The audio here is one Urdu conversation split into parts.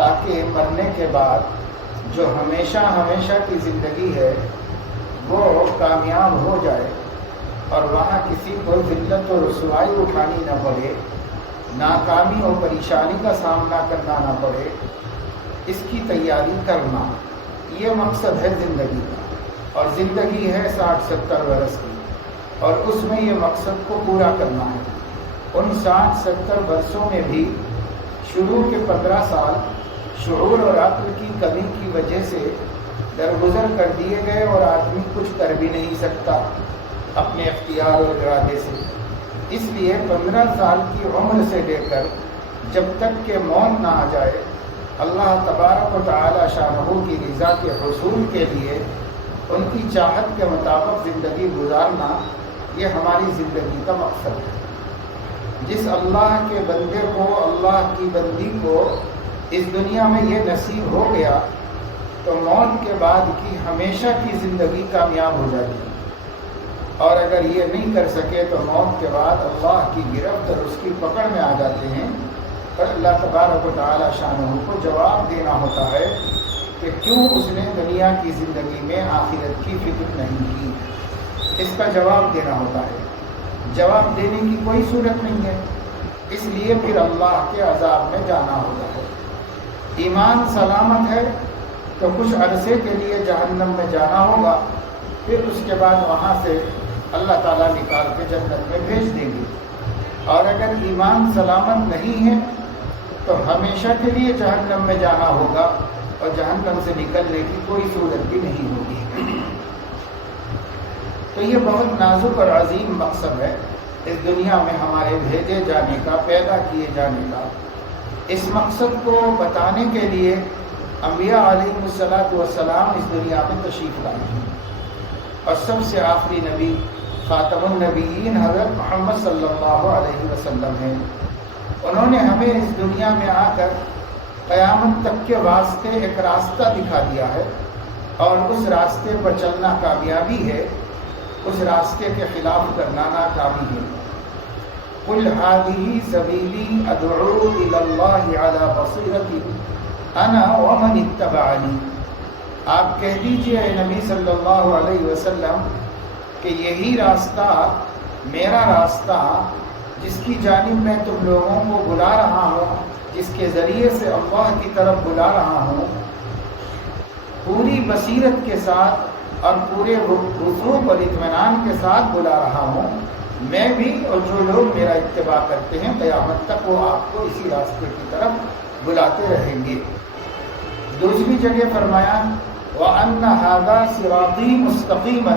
تاکہ مرنے کے بعد جو ہمیشہ ہمیشہ کی زندگی ہے وہ کامیاب ہو جائے اور وہاں کسی کو ذلت و رسوائی اٹھانی نہ پڑے، ناکامی اور پریشانی کا سامنا کرنا نہ پڑے، اس کی تیاری کرنا، یہ مقصد ہے زندگی کا۔ اور زندگی ہے 60-70 برس کی، اور اس میں یہ مقصد کو پورا کرنا ہے۔ ان 60-70 برسوں میں بھی شروع کے 15 سال شعور اور عقل کی کمی کی وجہ سے درگزر کر دیے گئے، اور آدمی کچھ کر بھی نہیں سکتا اپنے اختیار اور ارادے سے۔ اس لیے 15 سال کی عمر سے لے کر جب تک کہ موت نہ آ جائے، اللہ تبارک و تعالی شانہ کی رضا کے حصول کے لیے ان کی چاہت کے مطابق زندگی گزارنا، یہ ہماری زندگی کا مقصد ہے۔ جس اللہ کے بندے کو، اللہ کی بندی کو اس دنیا میں یہ نصیب ہو گیا تو موت کے بعد کی ہمیشہ کی زندگی کامیاب ہو جائے گی، اور اگر یہ نہیں کر سکے تو موت کے بعد اللہ کی گرفت اور اس کی پکڑ میں آ جاتے ہیں، اور اللہ تبارک و تعالی شانہ کو جواب دینا ہوتا ہے کہ کیوں اس نے دنیا کی زندگی میں آخرت کی فکر نہیں کی۔ اس کا جواب دینا ہوتا ہے، جواب دینے کی کوئی صورت نہیں ہے، اس لیے پھر اللہ کے عذاب میں جانا ہوتا ہے۔ ایمان سلامت ہے تو کچھ عرصے کے لیے جہنم میں جانا ہوگا، پھر اس کے بعد وہاں سے اللہ تعالیٰ نکال کے جنت میں بھیج دیں گے۔ اور اگر ایمان سلامت نہیں ہے تو ہمیشہ کے لیے جہنم میں جانا ہوگا، اور جہنم سے نکلنے کی کوئی صورت بھی نہیں ہوگی۔ تو یہ بہت نازک اور عظیم مقصد ہے اس دنیا میں ہمارے بھیجے جانے کا، پیدا کیے جانے کا۔ اس مقصد کو بتانے کے لیے انبیاء علیہ السلام اس دنیا میں تشریف لائے ہیں، اور سب سے آخری نبی خاتم النبیین حضرت محمد صلی اللہ علیہ وسلم ہیں۔ انہوں نے ہمیں اس دنیا میں آ کر قیامت تک کے واسطے ایک راستہ دکھا دیا ہے، اور اس راستے پر چلنا کامیابی ہے، اس راستے کے خلاف کرنا ناکامی ہے۔ قل هذه سبیلی ادعو الی اللہ علی بصیرۃ انا ومن اتبعنی۔ آپ کہہ دیجئے اے نبی صلی اللہ علیہ وسلم کہ یہی راستہ میرا راستہ، جس کی جانب میں تم لوگوں کو بلا رہا ہوں، جس کے ذریعے سے اللہ کی طرف بلا رہا ہوں، پوری بصیرت کے ساتھ اور پورے رسوخ اور اطمینان کے ساتھ بلا رہا ہوں۔ میں بھی اور جو لوگ میرا اتباع کرتے ہیں قیامت تک وہ آپ کو اسی راستے کی طرف بلاتے رہیں گے۔ دوسری جگہ فرمایا وَأَنَّ هَذَا صِرَاطِي مُسْتَقِيمًا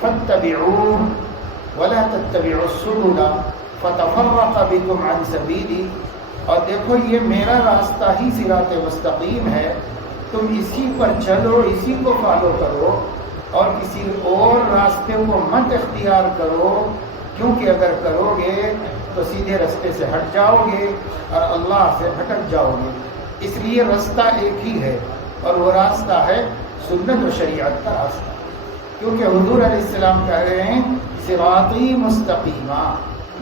فَاتَّبِعُوهُ وَلَا تَتَّبِعُوا السُّبُلَ فَتَفَرَّقَ بِكُمْ عَنْ سَبِيلِهِ۔ اور دیکھو یہ میرا راستہ ہی صراط مستقیم ہے، تم اسی پر چلو، اسی کو فالو کرو، اور کسی اور راستے کو مت اختیار کرو، کیونکہ اگر کرو گے تو سیدھے راستے سے ہٹ جاؤ گے اور اللہ سے بھٹک جاؤ گے۔ اس لیے راستہ ایک ہی ہے، اور وہ راستہ ہے سنت و شریعت کا راستہ، کیونکہ حضور علیہ السلام کہہ رہے ہیں صراطی مستقیمہ،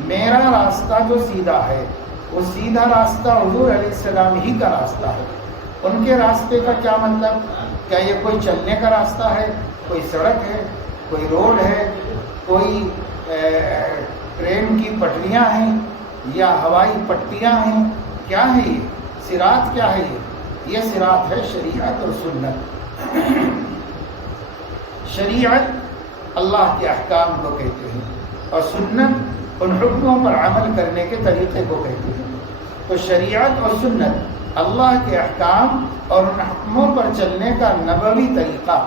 میرا راستہ جو سیدھا ہے، وہ سیدھا راستہ حضور علیہ السلام ہی کا راستہ ہے۔ ان کے راستے کا کیا مطلب؟ کیا یہ کوئی چلنے کا راستہ ہے، کوئی سڑک ہے، کوئی روڈ ہے، کوئی ٹرین کی پٹریاں ہیں یا ہوائی پٹیاں ہیں؟ کیا ہے یہ صراط؟ کیا ہے یہ صراط ہے شریعت اور سنت۔ شریعت اللہ کے احکام کو کہتے ہیں، اور سنت ان حکموں پر عمل کرنے کے طریقے کو کہتے ہیں۔ تو شریعت اور سنت اللہ کے احکام اور ان حکموں پر چلنے کا نبوی طریقہ،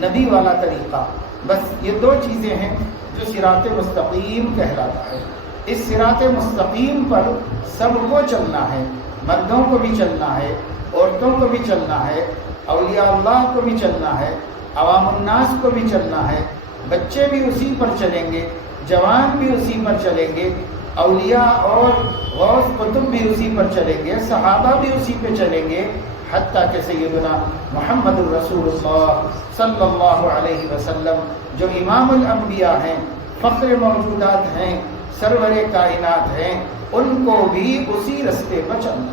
نبی والا طریقہ، بس یہ دو چیزیں ہیں جو صراط مستقیم کہلاتا ہے۔ اس صراط مستقیم پر سب کو چلنا ہے، مردوں کو بھی چلنا ہے، عورتوں کو بھی چلنا ہے، اولیاء اللہ کو بھی چلنا ہے، عوام الناس کو بھی چلنا ہے، بچے بھی اسی پر چلیں گے، جوان بھی اسی پر چلیں گے، اولیاء اور غوث قطب بھی اسی پر چلیں گے، صحابہ بھی اسی پہ چلیں گے، حتیٰ کہ سیدنا محمد الرسول اللہ صلی اللہ علیہ وسلم جو امام الانبیاء ہیں، فخر موجودات ہیں، سرور کائنات ہیں، ان کو بھی اسی رستے پر چلنا۔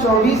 24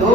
2,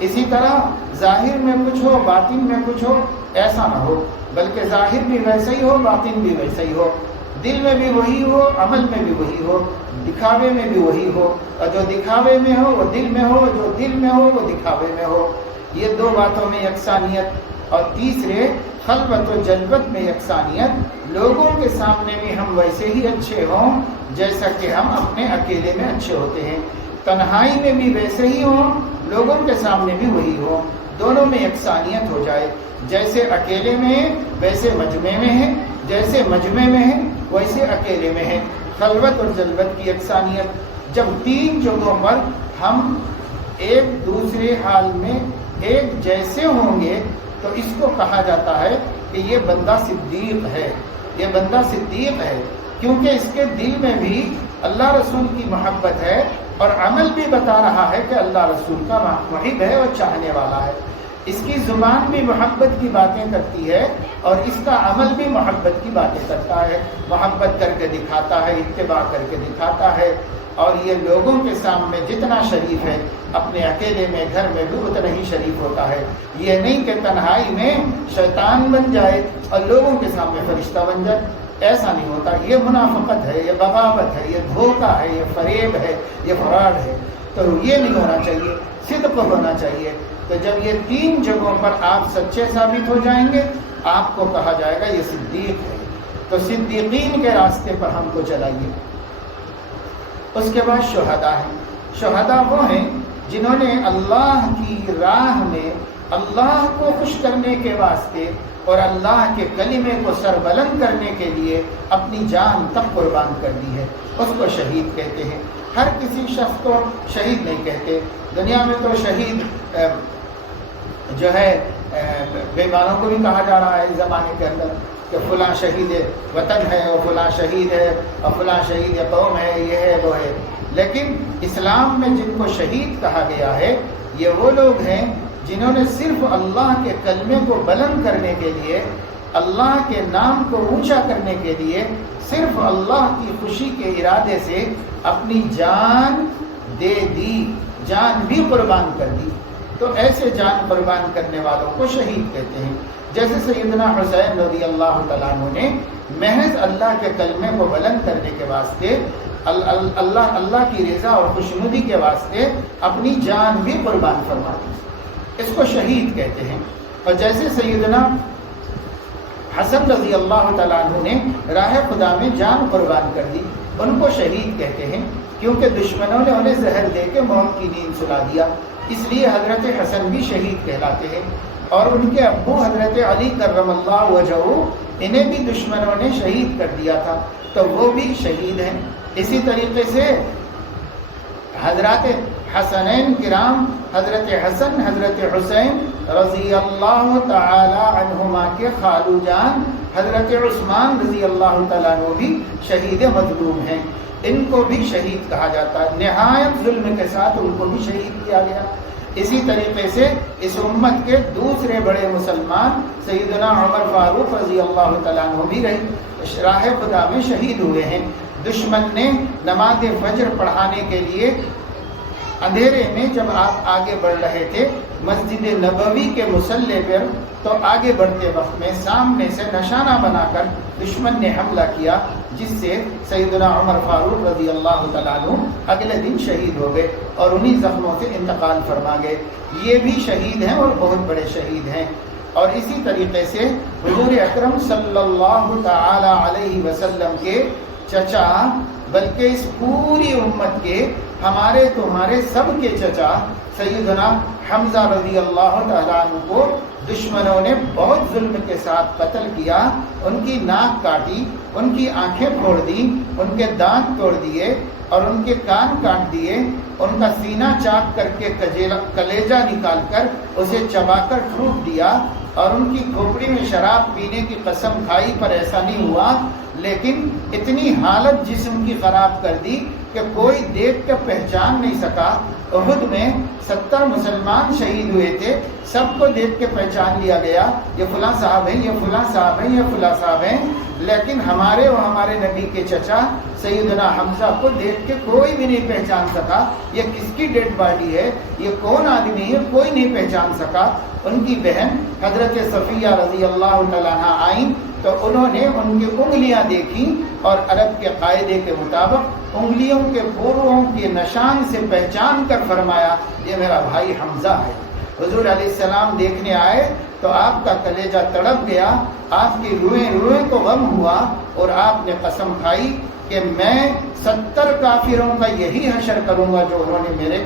اسی طرح ظاہر میں کچھ ہو باطن میں کچھ ہو ایسا نہ ہو، بلکہ ظاہر بھی ویسا ہی ہو باطن بھی ویسا ہی ہو، دل میں بھی وہی ہو عمل میں بھی وہی ہو، دکھاوے میں بھی وہی ہو، اور جو دکھاوے میں ہو وہ دل میں ہو، جو دل میں ہو وہ دکھاوے میں ہو۔ یہ دو باتوں میں یکسانیت۔ اور تیسرے خلوت و جلوت میں یکسانیت، لوگوں کے سامنے بھی ہم ویسے ہی اچھے ہوں جیسا کہ ہم اپنے اکیلے میں اچھے ہوتے ہیں، تنہائی میں بھی ویسے ہی ہوں، لوگوں کے سامنے بھی وہی ہو، دونوں میں یکسانیت ہو جائے، جیسے اکیلے میں ہے ویسے مجمع میں ہے، جیسے مجمع میں ہے ویسے اکیلے میں ہے۔ خلوت اور جلوت کی یکسانیت، جب تین جگہوں پر ہم ایک دوسرے حال میں ایک جیسے ہوں گے تو اس کو کہا جاتا ہے کہ یہ بندہ صدیق ہے، یہ بندہ صدیق ہے، کیونکہ اس کے دل میں بھی اللہ رسول کی محبت ہے اور عمل بھی بتا رہا ہے کہ اللہ رسول کا محب ہے اور چاہنے والا ہے۔ اس کی زبان بھی محبت کی باتیں کرتی ہے اور اس کا عمل بھی محبت کی باتیں کرتا ہے، محبت کر کے دکھاتا ہے، اتباع کر کے دکھاتا ہے۔ اور یہ لوگوں کے سامنے جتنا شریف ہے اپنے اکیلے میں گھر میں بھی اتنا ہی شریف ہوتا ہے۔ یہ نہیں کہ تنہائی میں شیطان بن جائے اور لوگوں کے سامنے فرشتہ بن جائے، ایسا نہیں ہوتا۔ یہ منافقت ہے، یہ بغاوت ہے، یہ دھوکہ ہے، یہ فریب ہے، یہ فراڈ ہے۔ تو یہ نہیں ہونا چاہیے، صدق ہونا چاہیے۔ تو جب یہ تین جگہوں پر آپ سچے ثابت ہو جائیں گے، آپ کو کہا جائے گا یہ صدیق ہے۔ تو صدیقین کے راستے پر ہم کو چلائیے۔ اس کے بعد شہداء ہیں۔ شہداء وہ ہیں جنہوں نے اللہ کی راہ میں اللہ کو خوش کرنے کے واسطے اور اللہ کے کلمے کو سربلند کرنے کے لیے اپنی جان تک قربان کر دی ہے، اس کو شہید کہتے ہیں۔ ہر کسی شخص کو شہید نہیں کہتے۔ دنیا میں تو شہید جو ہے بیماروں کو بھی کہا جا رہا ہے اس زمانے کے اندر کہ فلاں شہید وطن ہے اور فلاں شہید ہے اور فلاں شہید قوم ہے، یہ ہے وہ ہے۔ لیکن اسلام میں جن کو شہید کہا گیا ہے یہ وہ لوگ ہیں جنہوں نے صرف اللہ کے کلمے کو بلند کرنے کے لیے، اللہ کے نام کو اونچا کرنے کے لیے صرف اللہ کی خوشی کے ارادے سے اپنی جان دے دی، جان بھی قربان کر دی۔ تو ایسے جان قربان کرنے والوں کو شہید کہتے ہیں۔ جیسے سیدنا حسین رضی اللہ تعالیٰ عنہ نے محض اللہ کے کلمے کو بلند کرنے کے واسطے، اللہ کی رضا اور خوشنودی کے واسطے اپنی جان بھی قربان فرما دی، اس کو شہید کہتے ہیں۔ اور جیسے سیدنا حسن رضی اللہ تعالیٰ عنہ نے راہ خدا میں جان قربان کر دی، ان کو شہید کہتے ہیں، کیونکہ دشمنوں نے انہیں زہر دے کے موت کی نیند سلا دیا، اس لیے حضرت حسن بھی شہید کہلاتے ہیں۔ اور ان کے ابو حضرت علی کرم اللہ وجہہ، انہیں بھی دشمنوں نے شہید کر دیا تھا، تو وہ بھی شہید ہیں۔ اسی طریقے سے حضرات حسنین کرام، حضرت حسن حضرت حسین رضی اللہ تعالی عنہما کے خالو جان حضرت عثمان رضی اللہ تعالیٰ عنہ بھی شہید مظلوم ہیں، ان کو بھی شہید کہا جاتا ہے۔ نہایت ظلم کے ساتھ ان کو بھی شہید کیا گیا۔ اسی طریقے سے اس امت کے دوسرے بڑے مسلمان سیدنا عمر فاروق رضی اللہ تعالیٰ عنہ بھی راہ خدا میں شہید ہوئے ہیں۔ دشمن نے نماز فجر پڑھانے کے لیے اندھیرے میں جب آپ آگے بڑھ رہے تھے مسجد نبوی کے مصلی پر، تو آگے بڑھتے وقت میں سامنے سے نشانہ بنا کر دشمن نے حملہ کیا، جس سے سیدنا عمر فاروق رضی اللہ تعالیٰ عنہ اگلے دن شہید ہو گئے اور انہی زخموں سے انتقال فرما گئے۔ یہ بھی شہید ہیں اور بہت بڑے شہید ہیں۔ اور اسی طریقے سے حضور اکرم صلی اللہ تعالی علیہ وسلم کے چچا، بلکہ اس پوری امت کے ہمارے تمہارے سب کے چچا سیدنا حمزہ رضی اللہ تعالیٰ عنہ کو دشمنوں نے بہت ظلم کے ساتھ قتل کیا، ان کی ناک کاٹی، ان کی آنکھیں پھوڑ دی، ان کے دانت توڑ دیے اور ان کے کان کاٹ دیے، ان کا سینہ چاک کر کے کلیجہ نکال کر اسے چبا کر پھونک دیا، اور ان کی کھوپڑی میں شراب پینے کی قسم کھائی پر ایسا نہیں ہوا، لیکن اتنی حالت جسم کی خراب کر دی کہ کوئی دیکھ کے پہچان نہیں سکا۔ احد میں 70 مسلمان شہید ہوئے تھے، سب کو دیکھ کے پہچان لیا گیا، یہ فلاں صاحب ہیں، یہ فلاں صاحب ہیں، یہ فلاں صاحب ہیں، لیکن ہمارے اور ہمارے نبی کے چچا سیدنا حمزہ کو دیکھ کے کوئی بھی نہیں پہچان سکا یہ کس کی ڈیڈ باڈی ہے، یہ کون آدمی ہے، کوئی نہیں پہچان سکا۔ ان کی بہن حضرت صفیہ رضی اللہ تعالیٰ عنہ آئیں تو انہوں نے ان کی انگلیاں دیکھیں اور عرب کے قاعدے کے مطابق انگلیوں کے پوروں کے نشان سے پہچان کر فرمایا یہ میرا بھائی حمزہ ہے۔ حضور علیہ السلام دیکھنے آئے تو آپ کا کلیجہ تڑپ گیا، آپ کی روئیں روئیں کو غم ہوا، اور آپ نے قسم کھائی کہ میں 70 کافروں کا یہی حشر کروں گا جو انہوں نے میرے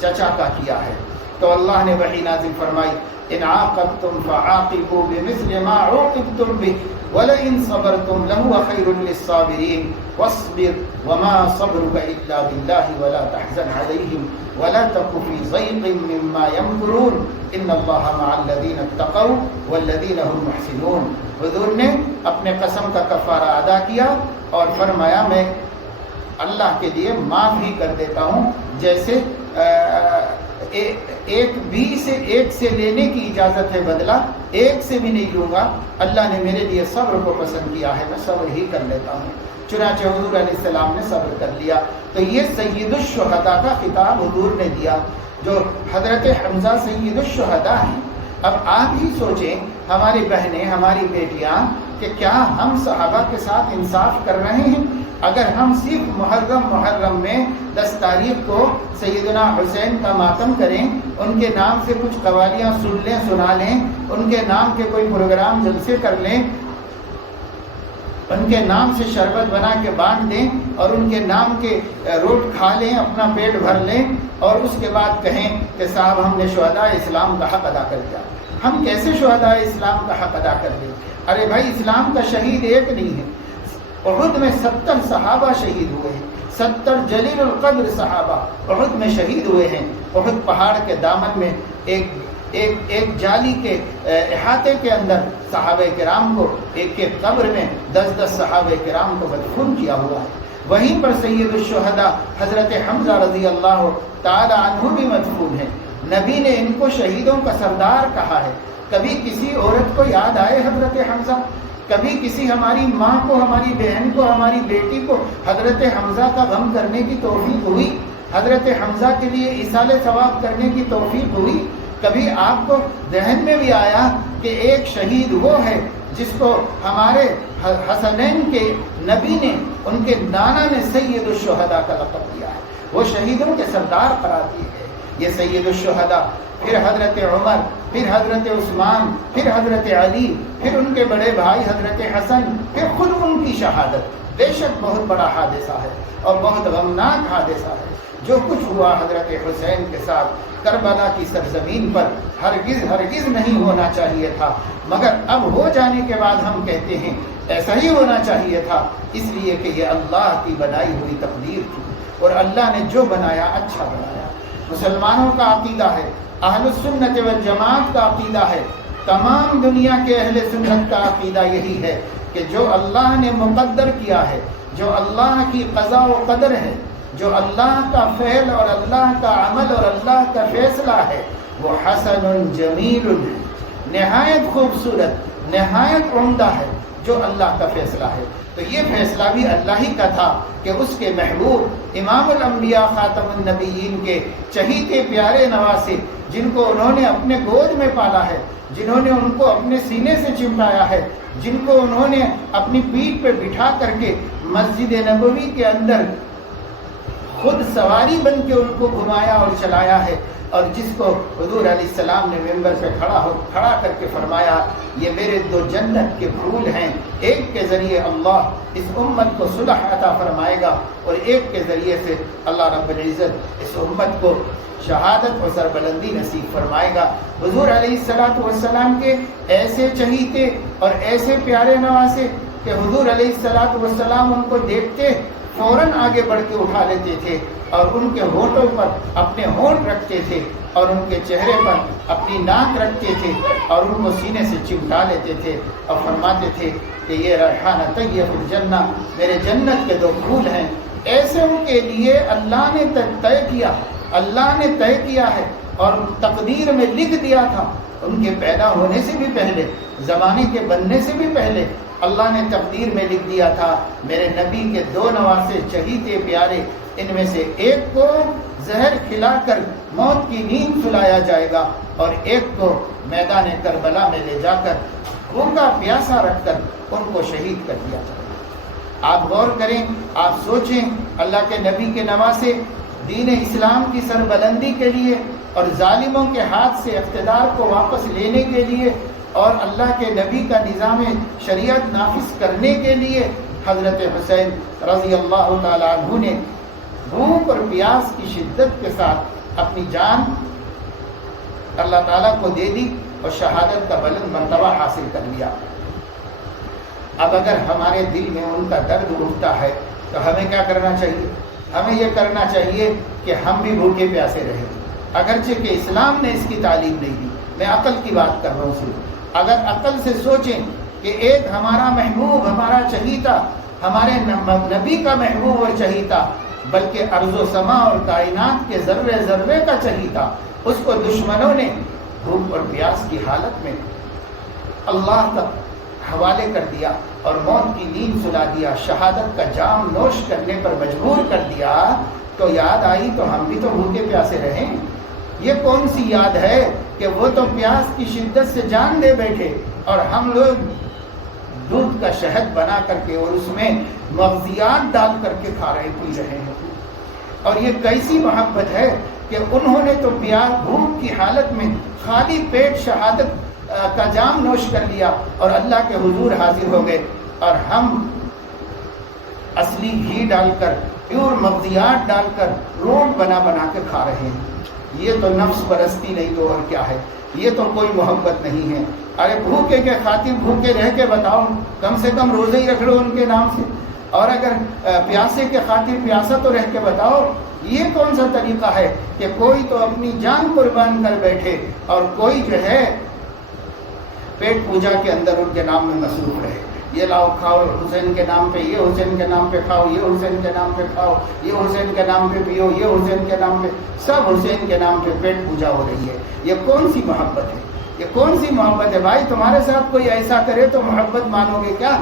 چچا کا کیا ہے۔ تو اللہ نے وحی نازل فرمائی ان عاقبتم فعاقبوا بمثل ما عوقبتم به ولئن صبرتم لهو خير للصابرين واصبر وما صبرك الا بالله ولا تحزن عليهم ولا تك في ضيق مما يمكرون ان الله مع الذين اتقوا والذين هم محسنون۔ حضور نے اپنے قسم کا کفارہ ادا کیا اور فرمایا میں اللہ کے لیے معاف ہی کر دیتا ہوں، جیسے ایک بھی سے ایک سے لینے کی اجازت ہے بدلہ، ایک سے بھی نہیں لوں گا۔ اللہ نے میرے لیے صبر کو پسند کیا ہے، میں صبر ہی کر لیتا ہوں۔ چنانچہ حضور علیہ السلام نے صبر کر لیا۔ تو یہ سید الشہداء کا خطاب حضور نے دیا، جو حضرت حمزہ سید الشہداء ہیں۔ اب آپ ہی سوچیں ہماری بہنیں، ہماری بیٹیاں، کہ کیا ہم صحابہ کے ساتھ انصاف کر رہے ہیں؟ اگر ہم صرف محرم میں 10 تاریخ کو سیدنا حسین کا ماتم کریں، ان کے نام سے کچھ قوالیاں سنا لیں، ان کے نام کے کوئی پروگرام جلسے کر لیں، ان کے نام سے شربت بنا کے بانٹ دیں اور ان کے نام کے روٹ کھا لیں، اپنا پیٹ بھر لیں، اور اس کے بعد کہیں کہ صاحب ہم نے شہداء اسلام کا حق ادا کر دیا۔ ہم کیسے شہداء اسلام کا حق ادا کر دیں؟ ارے بھائی، اسلام کا شہید ایک نہیں ہے۔ احد میں 70 صحابہ شہید ہوئے ہیں، 70 جلیل القدر صحابہ احد میں شہید ہوئے ہیں۔ احد پہاڑ کے دامن میں ایک جالی کے احاطے کے اندر صحابہ کرام کو ایک قبر میں 10 صحابہ کرام کو مدفون کیا ہوا ہے۔ وہیں پر سید الشہداء حضرت حمزہ رضی اللہ تعالی عنہ بھی مدفون ہیں۔ نبی نے ان کو شہیدوں کا سردار کہا ہے۔ کبھی کسی عورت کو یاد آئے حضرت حمزہ؟ کبھی کسی ہماری ماں کو، ہماری بہن کو، ہماری بیٹی کو حضرت حمزہ کا غم کرنے کی توفیق ہوئی؟ حضرت حمزہ کے لیے ایصال ثواب کرنے کی توفیق ہوئی؟ کبھی آپ کو ذہن میں بھی آیا کہ ایک شہید وہ ہے جس کو ہمارے حسنین کے نبی نے، ان کے نانا نے سید الشہداء کا لقب دیا ہے، وہ شہیدوں کے سردار قرار دیے گئے، یہ سید الشہداء۔ پھر حضرت عمر، پھر حضرت عثمان، پھر حضرت علی، پھر ان کے بڑے بھائی حضرت حسن، پھر خود ان کی شہادت۔ بے شک بہت بڑا حادثہ ہے اور بہت غمناک حادثہ ہے جو کچھ ہوا حضرت حسین کے ساتھ کربلا کی سرزمین پر، ہرگز نہیں ہونا چاہیے تھا، مگر اب ہو جانے کے بعد ہم کہتے ہیں ایسا ہی ہونا چاہیے تھا، اس لیے کہ یہ اللہ کی بنائی ہوئی تقدیر تھی، اور اللہ نے جو بنایا اچھا بنایا۔ مسلمانوں کا عقیدہ ہے، اہل السنت والجماعت کا عقیدہ ہے، تمام دنیا کے اہل سنت کا عقیدہ یہی ہے کہ جو اللہ نے مقدر کیا ہے، جو اللہ کی قضاء و قدر ہے، جو اللہ کا فعل اور اللہ کا عمل اور اللہ کا فیصلہ ہے، وہ حسن جمیل ہے، نہایت خوبصورت، نہایت عمدہ ہے جو اللہ کا فیصلہ ہے۔ تو یہ فیصلہ بھی اللہ ہی کا تھا کہ اس کے محبوب امام الانبیاء خاتم النبیین کے چہیتے پیارے نواسے، جن کو انہوں نے اپنے گود میں پالا ہے، جنہوں نے ان کو اپنے سینے سے چمٹایا ہے، جن کو انہوں نے اپنی پیٹھ پہ بٹھا کر کے مسجد نبوی کے اندر خود سواری بن کے ان کو گھمایا اور چلایا ہے، اور جس کو حضور علیہ السلام نے ممبر پہ کھڑا کر کے فرمایا یہ میرے 2 جنت کے پھول ہیں، ایک کے ذریعے اللہ اس امت کو صلح عطا فرمائے گا اور ایک کے ذریعے سے اللہ رب العزت اس امت کو شہادت اور سربلندی نصیب فرمائے گا۔ حضور علیہ السلام کے ایسے چہیتے اور ایسے پیارے نواسے کہ حضور علیہ السلام ان کو دیکھتے فوراً آگے بڑھ کے اٹھا لیتے تھے اور ان کے ہونٹوں پر اپنے ہونٹ رکھتے تھے اور ان کے چہرے پر اپنی ناک رکھتے تھے اور ان کو سینے سے چمٹا لیتے تھے اور فرماتے تھے کہ یہ ریحانہ طیب الجنہ، میرے جنت کے 2 پھول ہیں۔ ایسے ان کے لیے اللہ نے طے کیا ہے اور تقدیر میں لکھ دیا تھا، ان کے پیدا ہونے سے بھی پہلے، زمانے کے بننے سے بھی پہلے اللہ نے تقدیر میں لکھ دیا تھا میرے نبی کے 2 نواسے چہیتے پیارے، ان میں سے ایک کو زہر کھلا کر موت کی نیند سلایا جائے گا اور ایک کو میدان کربلا میں لے جا کر بھوکا پیاسا رکھ کر ان کو شہید کر دیا جائے گا۔ آپ غور کریں، آپ سوچیں، اللہ کے نبی کے نواسے دین اسلام کی سربلندی کے لیے اور ظالموں کے ہاتھ سے اقتدار کو واپس لینے کے لیے اور اللہ کے نبی کا نظام شریعت نافذ کرنے کے لیے حضرت حسین رضی اللہ تعالیٰ عنہ نے بھوک اور پیاس کی شدت کے ساتھ اپنی جان اللہ تعالیٰ کو دے دی اور شہادت کا بلند مرتبہ حاصل کر لیا۔ اب اگر ہمارے دل میں ان کا درد اٹھتا ہے تو ہمیں کیا کرنا چاہیے؟ ہمیں یہ کرنا چاہیے کہ ہم بھی بھوکے پیاسے رہیں، اگرچہ کہ اسلام نے اس کی تعلیم نہیں دی۔ میں عقل کی بات کر رہا ہوں صرف۔ اگر عقل سے سوچیں کہ ایک ہمارا محبوب، ہمارا چہیتا، ہمارے نبی کا محبوب اور چہیتا، بلکہ ارض و سما اور کائنات کے ذرے ذرے کا چہیتا، اس کو دشمنوں نے بھوک اور پیاس کی حالت میں اللہ تک حوالے کر دیا اور موت کی نیند سلا دیا، شہادت کا جام نوش کرنے پر مجبور کر دیا، تو یاد آئی تو ہم بھی تو بھوکے پیاسے رہیں۔ یہ کون سی یاد ہے کہ وہ تو پیاس کی شدت سے جان دے بیٹھے اور ہم لوگ دودھ کا شہد بنا کر کے اور اس میں مغزیات ڈال کر کے کھا رہے پی رہے ہیں۔ اور یہ کیسی محبت ہے کہ انہوں نے تو پیاس بھوک کی حالت میں خالی پیٹ شہادت کا جام نوش کر لیا اور اللہ کے حضور حاضر ہو گئے، اور ہم اصلی گھی ڈال کر، پیور مغزیات ڈال کر روٹ بنا بنا کے کھا رہے ہیں۔ یہ تو نفس پرستی نہیں تو اور کیا ہے؟ یہ تو کوئی محبت نہیں ہے۔ ارے بھوکے کے خاطر بھوکے رہ کے بتاؤ، کم سے کم روزے ہی رکھ لو ان کے نام سے، اور اگر پیاسے کے خاطر پیاسا تو رہ کے بتاؤ۔ یہ کون سا طریقہ ہے کہ کوئی تو اپنی جان قربان کر بیٹھے اور کوئی جو ہے پیٹ پوجا کے اندر ان کے نام میں مصروف رہے؟ یہ لاؤ کھاؤ حسین کے نام پہ، یہ حسین کے نام پہ کھاؤ، یہ حسین کے نام پہ کھاؤ، یہ حسین کے نام پہ پیو، یہ حسین کے نام پہ، سب حسین کے نام پہ پیٹ پوجا ہو رہی ہے۔ یہ کون سی محبت ہے؟ یہ کون سی محبت ہے بھائی؟ تمہارے ساتھ کوئی ایسا کرے تو محبت مانو گے کیا؟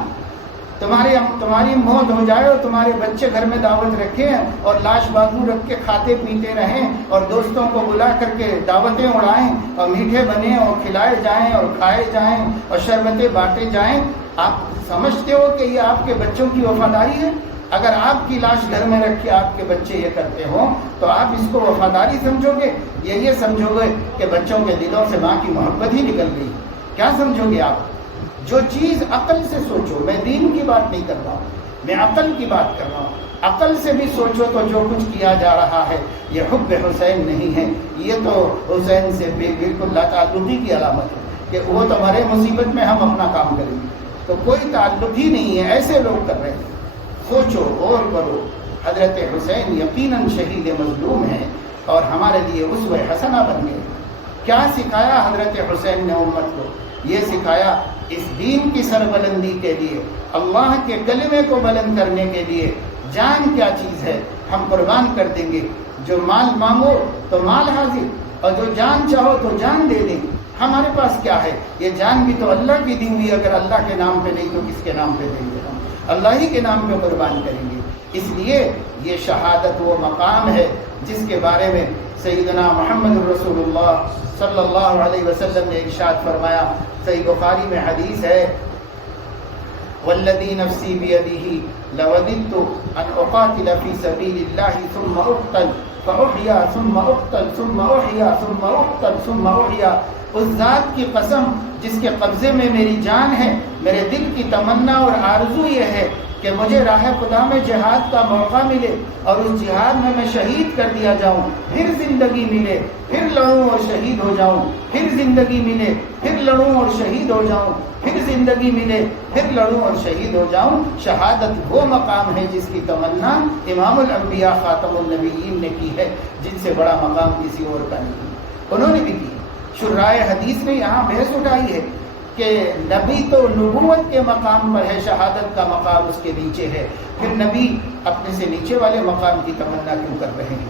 تمہاری موت ہو جائے اور تمہارے بچے گھر میں دعوت رکھیں اور لاش بازو رکھ کے کھاتے پیتے رہیں اور دوستوں کو بلا کر کے دعوتیں اڑائیں اور میٹھے بنیں اور کھلائے جائیں اور کھائے جائیں اور شربتیں بانٹے جائیں، آپ سمجھتے ہو کہ یہ آپ کے بچوں کی وفاداری ہے؟ اگر آپ کی لاش گھر میں رکھ کے آپ کے بچے یہ کرتے ہوں تو آپ اس کو وفاداری سمجھو گے؟ یہ سمجھو گے کہ بچوں کے دلوں سے ماں کی محبت ہی نکل گئی؟ کیا سمجھو گے آپ؟ جو چیز عقل سے سوچو، میں دین کی بات نہیں کر رہا ہوں، میں عقل کی بات کر رہا ہوں، عقل سے بھی سوچو تو جو کچھ کیا جا رہا ہے یہ حب حسین نہیں ہے، یہ تو حسین سے بالکل لا تعلقی کی علامت ہے کہ وہ تو مرے مصیبت میں ہم اپنا کام کریں گے، تو کوئی تعلق ہی نہیں ہے، ایسے لوگ کر رہے ہیں۔ سوچو اور کرو۔ حضرت حسین یقیناً شہید مظلوم ہیں اور ہمارے لیے اسوہ حسنہ بن گئے۔ کیا سکھایا حضرت حسین نے امت کو؟ یہ سکھایا اس دین کی سربلندی کے لیے، اللہ کے کلمے کو بلند کرنے کے لیے جان کیا چیز ہے ہم قربان کر دیں گے۔ جو مال مانگو تو مال حاضر، اور جو جان چاہو تو جان دے دیں۔ ہمارے پاس کیا ہے؟ یہ جان بھی تو اللہ کی دی ہوئی، اگر اللہ کے نام پہ نہیں تو کس کے نام پہ دیں گے؟ ہم اللہ ہی کے نام پہ قربان کریں گے۔ اس لیے یہ شہادت وہ مقام ہے جس کے بارے میں سیدنا محمد رسول اللہ صلی اللہ علیہ وسلم نے ارشاد فرمایا، صحیح بخاری میں حدیث ہے، والذی نفسی بیدہ لوددت ان اقاتل فی سبیل اللہ ثم اقتل فاحیا ثم اقتل ثم احیا ثم اقتل ثم احیا۔ اس ذات کی قسم جس کے قبضے میں میری جان ہے، میرے دل کی تمنا اور آرزو یہ ہے کہ مجھے راہ خدا میں جہاد کا موقع ملے اور اس جہاد میں شہید کر دیا جاؤں، پھر زندگی ملے، پھر لڑوں اور شہید ہو جاؤں، پھر زندگی ملے، پھر لڑوں اور شہید ہو جاؤں، پھر زندگی ملے، پھر لڑوں اور شہید ہو جاؤں۔ شہادت وہ مقام ہے جس کی تمنا امام الانبیاء خاتم النبیین نے کی ہے، جن سے بڑا مقام کسی اور کا نہیں، انہوں نے بھی کی۔ شرائع حدیث نے یہاں بحث اٹھائی ہے کہ نبی تو نبوت کے مقام پر ہے، شہادت کا مقام اس کے نیچے ہے، پھر نبی اپنے سے نیچے والے مقام کی تمنا کیوں کر رہے ہیں؟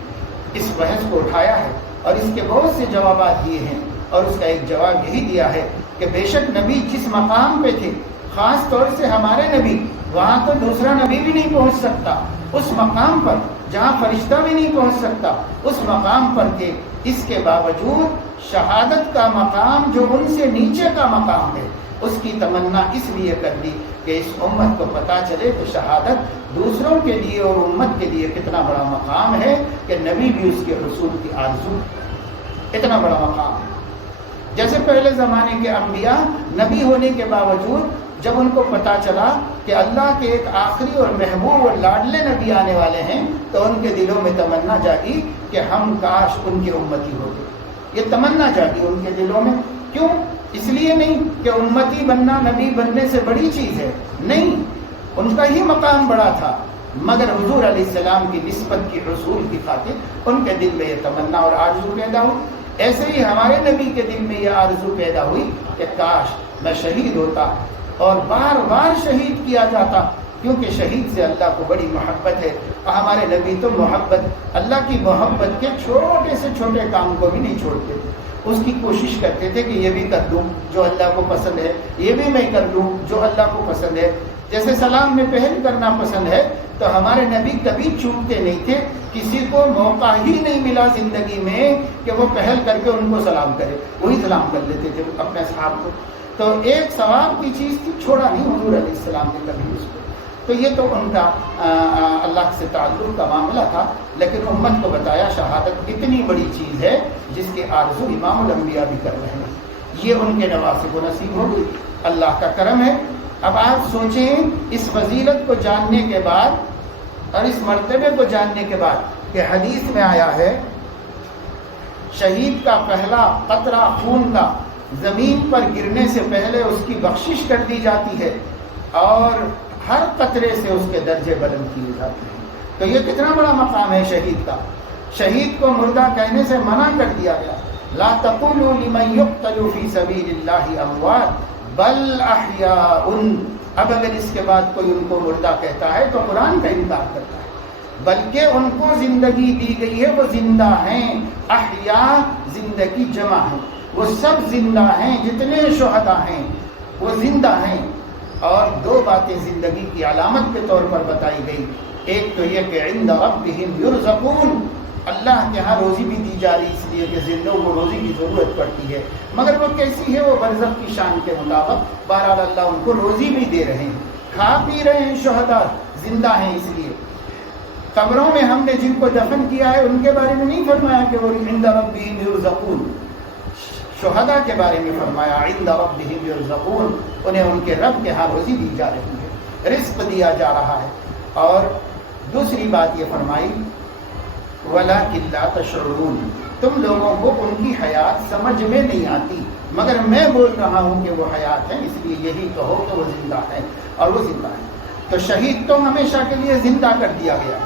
اس بحث کو اٹھایا ہے اور اس کے بہت سے جوابات دیے ہیں، اور اس کا ایک جواب یہی دیا ہے کہ بے شک نبی جس مقام پہ تھے، خاص طور سے ہمارے نبی، وہاں تو دوسرا نبی بھی نہیں پہنچ سکتا، اس مقام پر جہاں فرشتہ بھی نہیں پہنچ سکتا اس مقام پر تھے۔ اس کے باوجود شہادت کا مقام جو ان سے نیچے کا مقام ہے، اس کی تمنا اس لیے کر دی کہ اس امت کو پتہ چلے کہ شہادت دوسروں کے لیے اور امت کے لیے کتنا بڑا مقام ہے، کہ نبی بھی اس کے حصول کی آرزو، اتنا بڑا مقام ہے۔ جیسے پہلے زمانے کے انبیاء نبی ہونے کے باوجود جب ان کو پتہ چلا کہ اللہ کے ایک آخری اور محبوب اور لاڈلے نبی آنے والے ہیں، تو ان کے دلوں میں تمنا جاگی کہ ہم کاش ان کے امتی ہوتے۔ یہ تمنا جاگی ان کے دلوں میں۔ کیوں؟ اس لیے نہیں کہ امتی بننا نبی بننے سے بڑی چیز ہے، نہیں، ان کا ہی مقام بڑا تھا، مگر حضور علیہ السلام کی نسبت کی حصول کی خاطر ان کے دل میں یہ تمنا اور آرزو پیدا ہوئی۔ ایسے ہی ہمارے نبی کے دل میں یہ آرزو پیدا ہوئی کہ کاش میں شہید ہوتا اور بار بار شہید کیا جاتا، کیونکہ شہید سے اللہ کو بڑی محبت ہے۔ ہمارے نبی تو محبت، اللہ کی محبت کے چھوٹے سے چھوٹے کام کو بھی نہیں چھوڑتے تھے، اس کی کوشش کرتے تھے کہ یہ بھی کر لوں جو اللہ کو پسند ہے، یہ بھی میں کر لوں جو اللہ کو پسند ہے۔ جیسے سلام میں پہل کرنا پسند ہے، تو ہمارے نبی کبھی چوکتے نہیں تھے، کسی کو موقع ہی نہیں ملا زندگی میں کہ وہ پہل کر کے ان کو سلام کرے، وہی سلام کر لیتے تھے اپنے اصحاب کو۔ تو ایک ثواب کی چیز تھی، چھوڑا نہیں حضور علیہ السلام نے کبھی اس کو۔ تو یہ تو ان کا اللہ سے تعلق کا معاملہ تھا، لیکن امت کو بتایا شہادت اتنی بڑی چیز ہے جس کے آرزو امام الانبیاء بھی کر رہے ہیں، یہ ان کے نواسب کو نصیب ہو گئی، اللہ کا کرم ہے۔ اب آپ سوچیں، اس فضیلت کو جاننے کے بعد اور اس مرتبے کو جاننے کے بعد کہ حدیث میں آیا ہے شہید کا پہلا قطرہ خون کا زمین پر گرنے سے پہلے اس کی بخشش کر دی جاتی ہے، اور ہر قطرے سے اس کے درجے بلند کیے جاتے ہیں۔ تو یہ کتنا بڑا مقام ہے شہید کا۔ شہید کو مردہ کہنے سے منع کر دیا گیا، لا تقولوا لمن يقتل في سبيل الله اموات بل احیاء۔ اب اگر اس کے بعد کوئی ان کو مردہ کہتا ہے تو قرآن کا انکار کرتا ہے، بلکہ ان کو زندگی دی گئی ہے، وہ زندہ ہیں۔ احیاء زندگی جمع ہے، وہ سب زندہ ہیں، جتنے شہداء ہیں وہ زندہ ہیں۔ اور دو باتیں زندگی کی علامت کے طور پر بتائی گئی، ایک تو یہ کہ عند ربهم یرزقون، اللہ کے ہاں روزی بھی دی جا رہی، اس لیے کہ زندوں کو روزی کی ضرورت پڑتی ہے، مگر وہ کیسی ہے؟ وہ برزخ کی شان کے مطابق۔ بہرحال اللہ ان کو روزی بھی دے رہے ہیں، کھا پی رہے ہیں، شہداء زندہ ہیں۔ اس لیے قبروں میں ہم نے جن کو دفن کیا ہے ان کے بارے میں نہیں فرمایا کہ وہ عند ربهم یرزقون، شہداء کے بارے میں فرمایا عند ربهم یرزقون، انہیں ان کے رب کے ہاں روزی دی جا رہی ہے، رزق دیا جا رہا ہے۔ اور دوسری بات یہ فرمائی وَلَٰكِن لَا تَشْعُرُونَ، تم لوگوں کو ان کی حیات سمجھ میں نہیں آتی، مگر میں بول رہا ہوں کہ وہ حیات ہیں، اس لیے یہی کہو کہ وہ زندہ ہیں، اور وہ زندہ ہیں۔ تو شہید تو ہمیشہ کے لیے زندہ کر دیا گیا،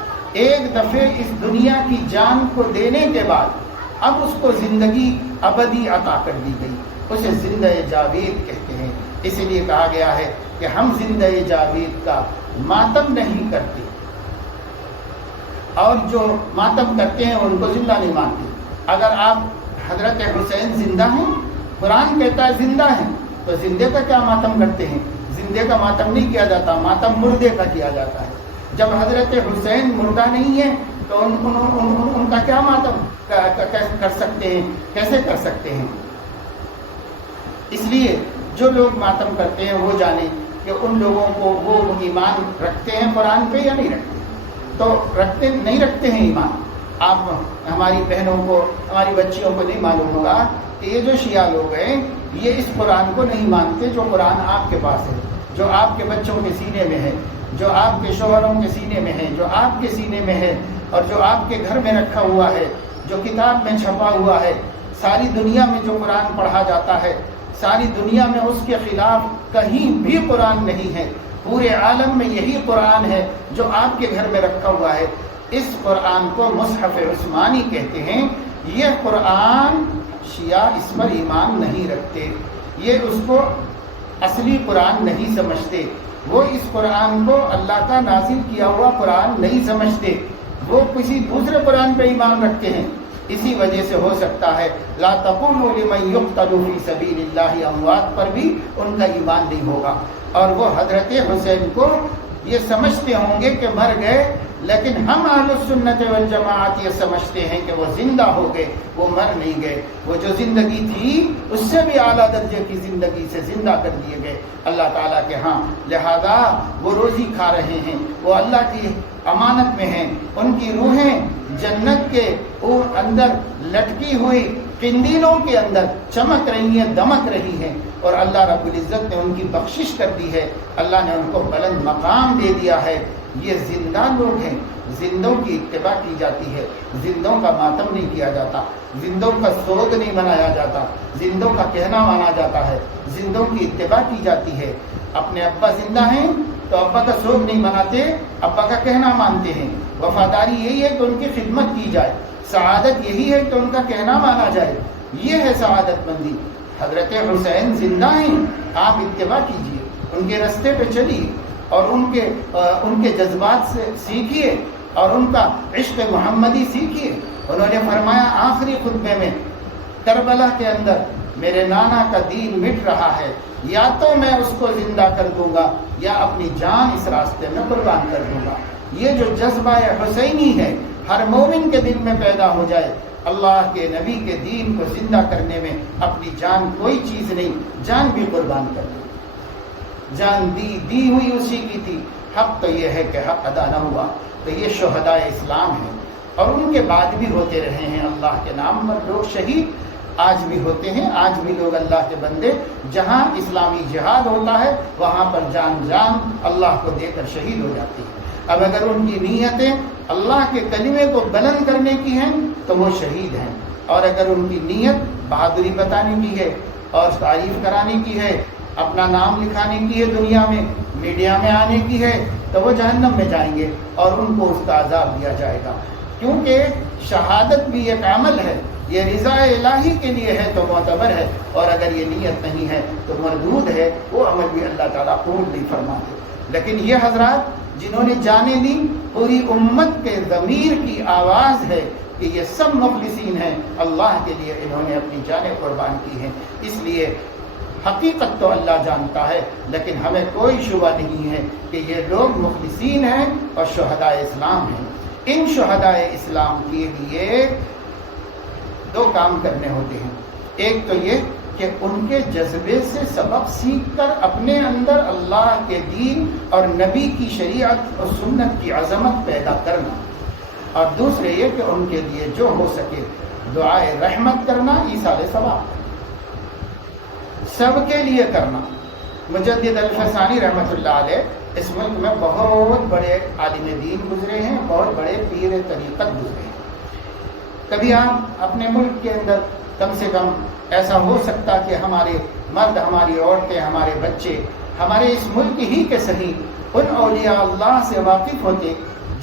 ایک دفعہ اس دنیا کی جان کو دینے کے بعد اب اس کو زندگی ابدی عطا کر دی گئی، اسے زندہ جاوید کہتے ہیں۔ اس لیے کہا گیا ہے کہ ہم زندہ جاوید کا ماتم نہیں کرتے، اور جو ماتم کرتے ہیں ان کو زندہ نہیں مانتے۔ اگر آپ حضرت حسین زندہ ہیں، قرآن کہتا ہے زندہ ہیں، تو زندے کا کیا ماتم کرتے ہیں؟ زندے کا ماتم نہیں کیا جاتا، ماتم مردے کا کیا جاتا ہے۔ جب حضرت حسین مردہ نہیں ہے تو ان کا کیا ماتم کر سکتے ہیں؟ کیسے کر سکتے ہیں؟ اس لیے جو لوگ ماتم کرتے ہیں وہ جانیں کہ ان لوگوں کو وہ ایمان رکھتے ہیں قرآن پہ یا نہیں رکھتے، تو نہیں رکھتے ہیں ایمان۔ آپ ہماری بہنوں کو، ہماری بچیوں کو نہیں معلوم ہوگا کہ یہ جو شیعہ لوگ ہیں یہ اس قرآن کو نہیں مانتے جو قرآن آپ کے پاس ہے، جو آپ کے بچوں کے سینے میں ہے، جو آپ کے شوہروں کے سینے میں ہے، جو آپ کے سینے میں ہے، اور جو آپ کے گھر میں رکھا ہوا ہے، جو کتاب میں چھپا ہوا ہے۔ ساری دنیا میں جو قرآن پڑھا جاتا ہے، ساری دنیا میں اس کے خلاف کہیں بھی قرآن نہیں ہے، پورے عالم میں یہی قرآن ہے جو آپ کے گھر میں رکھا ہوا ہے۔ اس قرآن کو مصحف عثمانی کہتے ہیں۔ یہ قرآن شیعہ اس پر ایمان نہیں رکھتے، یہ اس کو اصلی قرآن نہیں سمجھتے، وہ اس قرآن کو اللہ کا نازل کیا ہوا قرآن نہیں سمجھتے، وہ کسی دوسرے قرآن پہ ایمان رکھتے ہیں۔ اسی وجہ سے ہو سکتا ہے لا تقولوا لمن يقتل في سبيل الله اموات پر بھی ان کا ایمان نہیں ہوگا، اور وہ حضرت حسین کو یہ سمجھتے ہوں گے کہ مر گئے، لیکن ہم اہل السنت والجماعت یہ سمجھتے ہیں کہ وہ زندہ ہو گئے، وہ مر نہیں گئے، وہ جو زندگی تھی اس سے بھی اعلیٰ درجے کی زندگی سے زندہ کر دیے گئے اللہ تعالیٰ کے ہاں، لہذا وہ روزی کھا رہے ہیں، وہ اللہ کی امانت میں ہیں، ان کی روحیں جنت کے اندر لٹکی ہوئی قندیلوں کے اندر چمک رہی ہیں، دمک رہی ہیں، اور اللہ رب العزت نے ان کی بخشش کر دی ہے، اللہ نے ان کو بلند مقام دے دیا ہے۔ یہ زندہ لوگ ہیں، زندوں کی اتباع کی جاتی ہے، زندوں کا ماتم نہیں کیا جاتا، زندوں کا سوگ نہیں منایا جاتا، زندوں کا کہنا مانا جاتا ہے، زندوں کی اتباع کی جاتی ہے۔ اپنے ابا زندہ ہیں تو ابا کا سوگ نہیں مناتے، ابا کا کہنا مانتے ہیں۔ وفاداری یہی ہے کہ ان کی خدمت کی جائے، سعادت یہی ہے کہ ان کا کہنا مانا جائے، یہ ہے سعادت مندی۔ حضرت حسین زندہ ہیں، آپ اتباع کیجئے، ان کے راستے پہ چلیے، اور ان کے جذبات سے سیکھیے، اور ان کا عشق محمدی سیکھیے۔ انہوں نے فرمایا آخری خطبے میں، کربلا کے اندر میرے نانا کا دین مٹ رہا ہے، یا تو میں اس کو زندہ کر دوں گا یا اپنی جان اس راستے میں قربان کر دوں گا۔ یہ جو جذبہ حسینی ہے ہر مومن کے دل میں پیدا ہو جائے، اللہ کے نبی کے دین کو زندہ کرنے میں اپنی جان کوئی چیز نہیں، جان بھی قربان کر دیں۔ جان دی ہوئی اسی کی تھی، حق تو یہ ہے کہ حق ادا نہ ہوا، تو یہ شہداء اسلام ہیں، اور ان کے بعد بھی ہوتے رہے ہیں اللہ کے نام پر لوگ شہید، آج بھی ہوتے ہیں، آج بھی لوگ اللہ کے بندے جہاں اسلامی جہاد ہوتا ہے وہاں پر جان اللہ کو دے کر شہید ہو جاتے ہیں۔ اب اگر ان کی نیتیں اللہ کے کلمے کو بلند کرنے کی ہیں تو وہ شہید ہیں، اور اگر ان کی نیت بہادری بتانے کی ہے اور تعریف کرانے کی ہے، اپنا نام لکھانے کی ہے، دنیا میں میڈیا میں آنے کی ہے، تو وہ جہنم میں جائیں گے اور ان کو اس کا عذاب دیا جائے گا، کیونکہ شہادت بھی ایک عمل ہے، یہ رضا الہی کے لیے ہے تو معتبر ہے، اور اگر یہ نیت نہیں ہے تو مردود ہے، وہ عمل بھی اللہ تعالیٰ قبول نہیں فرماتے۔ لیکن یہ حضرات جنہوں نے جانیں لی، پوری امت کے ضمیر کی آواز ہے کہ یہ سب مخلصین ہیں، اللہ کے لیے انہوں نے اپنی جانیں قربان کی ہیں۔ اس لیے حقیقت تو اللہ جانتا ہے، لیکن ہمیں کوئی شبہ نہیں ہے کہ یہ لوگ مخلصین ہیں اور شہداء اسلام ہیں۔ ان شہداء اسلام کے لیے دو کام کرنے ہوتے ہیں، ایک تو یہ کہ ان کے جذبے سے سبق سیکھ کر اپنے اندر اللہ کے دین اور نبی کی شریعت اور سنت کی عظمت پیدا کرنا، اور دوسرے یہ کہ ان کے لیے جو ہو سکے دعائے رحمت کرنا، ایصال ثواب سب کے لیے کرنا۔ مجدد الفسانی رحمۃ اللہ علیہ اس ملک میں بہت بڑے عالم دین گزرے ہیں، بہت بڑے پیر طریقت گزرے ہیں۔ کبھی آپ اپنے ملک کے اندر کم سے کم ایسا ہو سکتا کہ ہمارے مرد، ہماری عورتیں، ہمارے بچے ہمارے اس ملک ہی کے صحیح ان اولیاء اللہ سے واقف ہوتے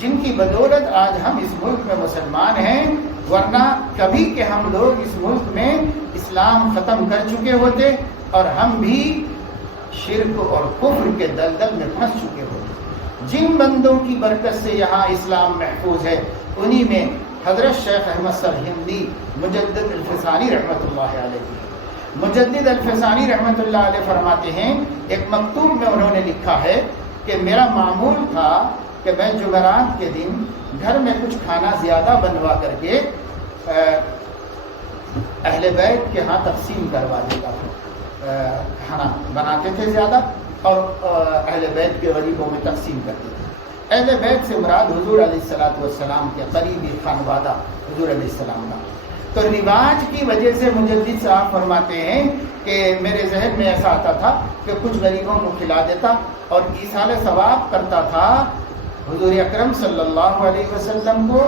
جن کی بدولت آج ہم اس ملک میں مسلمان ہیں، ورنہ کبھی کہ ہم لوگ اس ملک میں اسلام ختم کر چکے ہوتے اور ہم بھی شرک اور کفر کے دلدل میں پھنس چکے ہوتے۔ جن بندوں کی برکت سے یہاں اسلام محفوظ ہے انہی میں حضرت شیخ احمد سرہندی مجدد الفسانی رحمۃ اللہ علیہ۔ مجدد الفسانی رحمۃ اللہ علیہ فرماتے ہیں، ایک مکتوب میں انہوں نے لکھا ہے کہ میرا معمول تھا کہ میں جمعرات کے دن گھر میں کچھ کھانا زیادہ بنوا کر کے اہل بیت کے ہاں تقسیم کروا دیتا تھا۔ کھانا بناتے تھے زیادہ اور اہل بیت کے غریبوں میں تقسیم کرتے تھے۔ اہل بیت سے مراد حضور علیہ السلام کے قریبی خانوادہ حضور علیہ السلام کا۔ تو رواج کی وجہ سے مجدد صاحب فرماتے ہیں کہ میرے ذہن میں ایسا آتا تھا کہ کچھ غریبوں کو کھلا دیتا اور ایصال ثواب کرتا تھا حضور اکرم صلی اللہ علیہ وسلم کو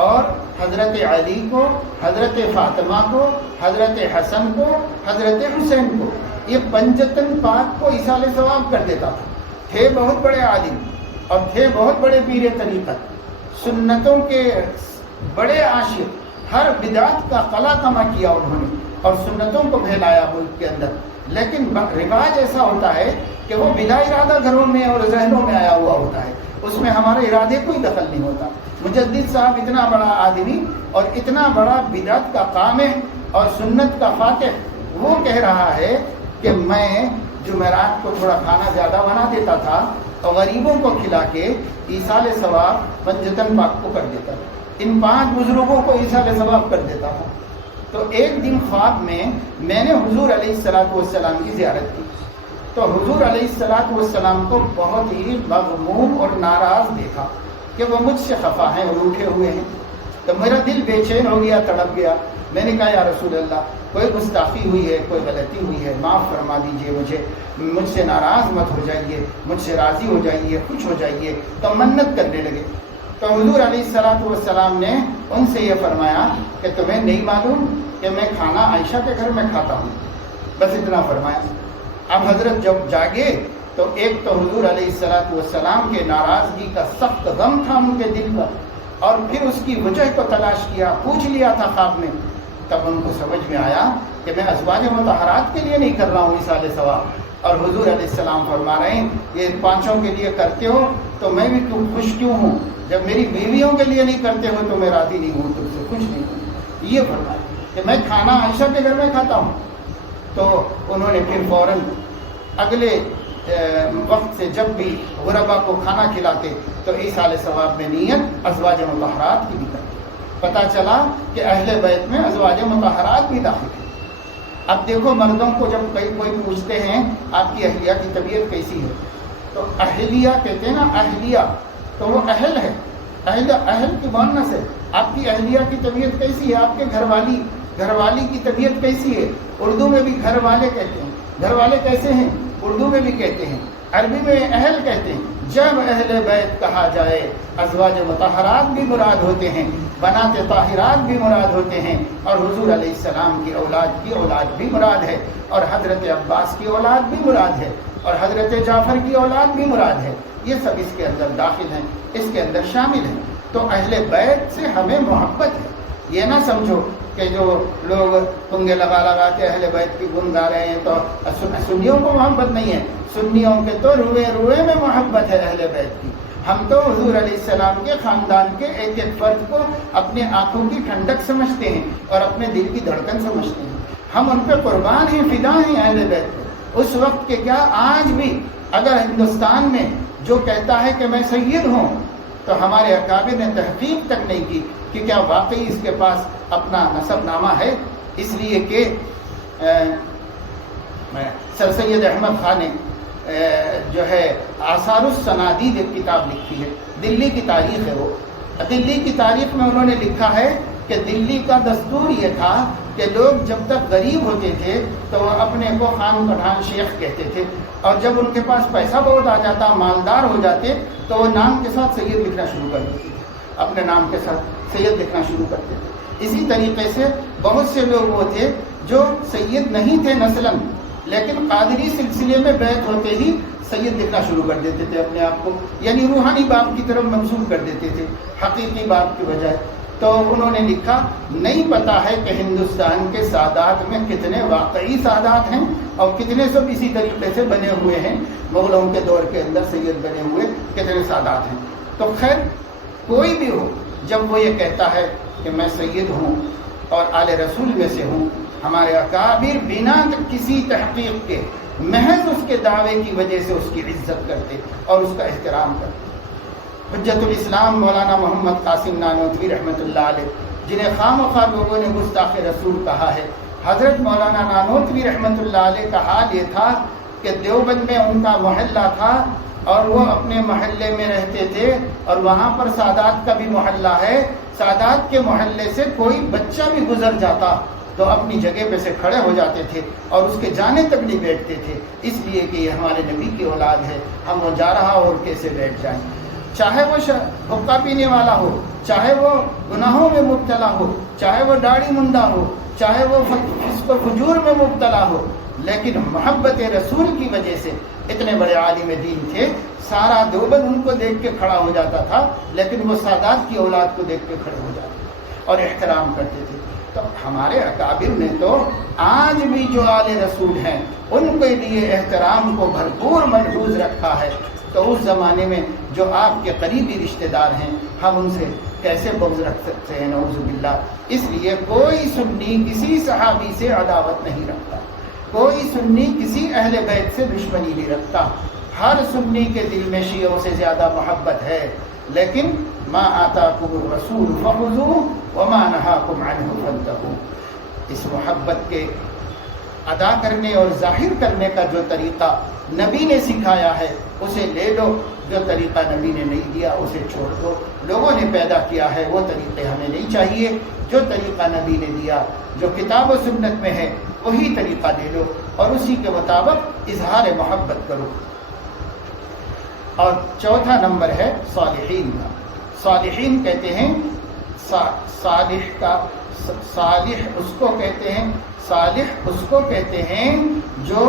اور حضرت علی کو، حضرت فاطمہ کو، حضرت حسن کو، حضرت حسین کو، یہ پنجتن پاک کو ایصال ثواب کر دیتا تھا۔ تھے بہت بڑے عالم اور تھے بہت بڑے پیر طریقت، سنتوں کے بڑے عاشق، ہر بدعت کا قلع کما کیا انہوں نے اور سنتوں کو پھیلایا ملک کے اندر۔ لیکن رواج ایسا ہوتا ہے کہ وہ بلا ارادہ گھروں میں اور ذہنوں میں آیا ہوا ہوتا ہے، اس میں ہمارے ارادے کوئی دخل نہیں ہوتا۔ مجدد صاحب اتنا بڑا آدمی اور اتنا بڑا بدعت کا قامع اور سنت کا فاتح، وہ کہہ رہا ہے کہ میں جمعرات کو تھوڑا کھانا زیادہ بنا دیتا تھا اور غریبوں کو کھلا کے ایصال ثواب پنجتن پاک کو کر دیتا تھا، ان 5 بزرگوں کو ایصال ثواب کر دیتا تھا۔ تو ایک دن خواب میں نے حضور علیہ السلام کی زیارت کی، تو حضور علیہ السلام کو بہت ہی مغموم اور ناراض دیکھا کہ وہ مجھ سے خفا ہیں اور روٹھے ہوئے ہیں۔ تو میرا دل بے چین ہو گیا، تڑپ گیا۔ میں نے کہا یا رسول اللہ، کوئی گستاخی ہوئی ہے، کوئی غلطی ہوئی ہے، معاف فرما دیجئے مجھ سے ناراض مت ہو جائیے، مجھ سے راضی ہو جائیے، خوش ہو جائیے۔ تو منت کرنے لگے۔ تو حضور علیہ السلام نے ان سے یہ فرمایا کہ تمہیں نہیں معلوم کہ میں کھانا عائشہ کے گھر میں کھاتا ہوں؟ بس اتنا فرمایا۔ اب حضرت جب جاگے تو ایک تو حضور علیہ السلام کے ناراضگی کا سخت غم تھا ان کے دل پر، اور پھر اس کی وجہ کو تلاش کیا، پوچھ لیا تھا خواب میں۔ تب ان کو سمجھ میں آیا کہ میں ازواج مطہرات کے لیے نہیں کر رہا ہوں ایصال ثواب، اور حضور علیہ السلام فرما رہے ہیں یہ 5 کے لیے کرتے ہو تو میں بھی خوش کیوں ہوں، جب میری بیویوں کے لیے نہیں کرتے ہو تو میں راضی نہیں ہوں، تم سے خوش نہیں ہوں۔ یہ فرمایا کہ میں کھانا عائشہ کے گھر میں کھاتا ہوں۔ تو انہوں نے پھر فوراً اگلے وقت سے جب بھی غربا کو کھانا کھلاتے تو ایصال ثواب میں نیت ازواج مطہرات کی بھی کرتے۔ پتہ چلا کہ اہل بیت میں ازواج مطہرات بھی داخل ہیں۔ اب دیکھو، مردوں کو جب کوئی پوچھتے ہیں آپ کی اہلیہ کی طبیعت کیسی ہے، تو اہلیہ کہتے ہیں نا، اہلیہ تو وہ اہل ہے، اہل کی مؤنث ہے۔ آپ کی اہلیہ کی طبیعت کیسی ہے، آپ کے گھر والی کی طبیعت کیسی ہے؟ اردو میں بھی گھر والے کہتے ہیں، گھر والے کیسے ہیں اردو میں بھی کہتے ہیں، عربی میں اہل کہتے ہیں۔ جب اہل بیت کہا جائے ازواج مطہرات بھی مراد ہوتے ہیں، بنات طاہرات بھی مراد ہوتے ہیں، اور حضور علیہ السلام کی اولاد بھی مراد ہے، اور حضرت عباس کی اولاد بھی مراد ہے، اور حضرت جعفر کی اولاد بھی مراد ہے۔ یہ سب اس کے اندر داخل ہیں، اس کے اندر شامل ہیں۔ تو اہل بیت سے ہمیں محبت ہے۔ یہ نہ سمجھو کہ جو لوگ پنگے لگا کے اہل بیت کی گن گا رہے ہیں تو سنیوں کو محبت نہیں ہے۔ سنیوں کے تو روئے میں محبت ہے اہل بیت کی۔ ہم تو حضور علیہ السلام کے خاندان کے ایک ایک فرد کو اپنے آنکھوں کی ٹھنڈک سمجھتے ہیں اور اپنے دل کی دھڑکن سمجھتے ہیں۔ ہم ان پہ قربان ہیں، فدا ہیں اہل بیت کو۔ اس وقت کے کیا، آج بھی اگر ہندوستان میں جو کہتا ہے کہ میں سید ہوں، تو ہمارے اکابر نے تحقیق تک نہیں کی کہ کیا واقعی اس کے پاس اپنا نسب نامہ ہے۔ اس لیے کہ سر سید احمد خان نے جو ہے آثار السنادید ایک کتاب لکھی ہے، دلی کی تاریخ ہے وہ۔ دلی کی تاریخ میں انہوں نے لکھا ہے کہ دلی کا دستور یہ تھا کہ لوگ جب تک غریب ہوتے تھے تو وہ اپنے کو خان پٹھان شیخ کہتے تھے، اور جب ان کے پاس پیسہ بہت آ جاتا، مالدار ہو جاتے، تو وہ نام کے ساتھ سید لکھنا شروع کر دیتے تھے، اپنے نام کے ساتھ سید لکھنا شروع کرتے تھے۔ اسی طریقے سے بہت سے لوگ وہ تھے جو سید نہیں تھے نسلاً، لیکن قادری سلسلے میں بیعت ہوتے ہی سید لکھنا شروع کر دیتے تھے اپنے آپ کو، یعنی روحانی باپ کی طرف منسوب کر دیتے تھے حقیقی باپ کی بجائے۔ تو انہوں نے لکھا، نہیں پتا ہے کہ ہندوستان کے سادات میں کتنے واقعی سادات ہیں اور کتنے سب اسی طریقے سے بنے ہوئے ہیں، مغلوں کے دور کے اندر سید بنے ہوئے کتنے سادات ہیں۔ تو خیر کوئی بھی ہو، جب وہ یہ کہتا ہے کہ میں سید ہوں اور آل رسول میں سے ہوں، ہمارے اکابر بنا کسی تحقیق کے محض اس کے دعوے کی وجہ سے اس کی عزت کرتے اور اس کا احترام کرتے۔ حجت الاسلام مولانا محمد قاسم نانوتوی رحمۃ اللہ علیہ، جنہیں خواہ مخواہ لوگوں نے گستاخ رسول کہا ہے، حضرت مولانا نانوتوی رحمۃ اللہ علیہ کا حال یہ تھا کہ دیوبند میں ان کا محلہ تھا اور وہ اپنے محلے میں رہتے تھے، اور وہاں پر سادات کا بھی محلہ ہے۔ سادات کے محلے سے کوئی بچہ بھی گزر جاتا تو اپنی جگہ پہ سے کھڑے ہو جاتے تھے اور اس کے جانے تک نہیں بیٹھتے تھے، اس لیے کہ یہ ہمارے نبی کی اولاد ہے، ہم وہ جا رہا اور کیسے بیٹھ جائیں۔ چاہے وہ حقہ پینے والا ہو، چاہے وہ گناہوں میں مبتلا ہو، چاہے وہ داڑھی منڈا ہو، چاہے وہ فسق و فجور میں مبتلا ہو، لیکن محبت رسول کی وجہ سے اتنے بڑے عالم دین تھے، سارا دیوبند ان کو دیکھ کے کھڑا ہو جاتا تھا، لیکن وہ سادات کی اولاد کو دیکھ کے کھڑے ہو جاتے اور احترام کرتے تھے۔ تو ہمارے اکابر نے تو آج بھی جو آل رسول ہیں ان کے لیے احترام کو بھرپور محفوظ رکھا ہے، تو اس زمانے میں جو آپ کے قریبی رشتہ دار ہیں ہم ان سے کیسے بغض رکھ سکتے ہیں؟ نعوذ باللہ۔ اس لیے کوئی سنی کسی صحابی سے عداوت نہیں رکھتا، کوئی سنی کسی اہل بیت سے دشمنی نہیں رکھتا، ہر سنی کے دل میں شیعوں سے زیادہ محبت ہے، لیکن ما آتاکم الرسول فخذوہ وما نہاکم عنہ فانتہوا۔ اس محبت کے ادا کرنے اور ظاہر کرنے کا جو طریقہ نبی نے سکھایا ہے اسے لے لو، جو طریقہ نبی نے نہیں دیا اسے چھوڑ دو۔ لوگوں نے پیدا کیا ہے وہ طریقے ہمیں نہیں چاہیے، جو طریقہ نبی نے دیا، جو کتاب و سنت میں ہے وہی طریقہ لے لو اور اسی کے مطابق اظہار محبت کرو۔ اور چوتھا نمبر ہے صالحین کا۔ صالحین کہتے ہیں صالح اس کو کہتے ہیں، صالح اس کو کہتے ہیں جو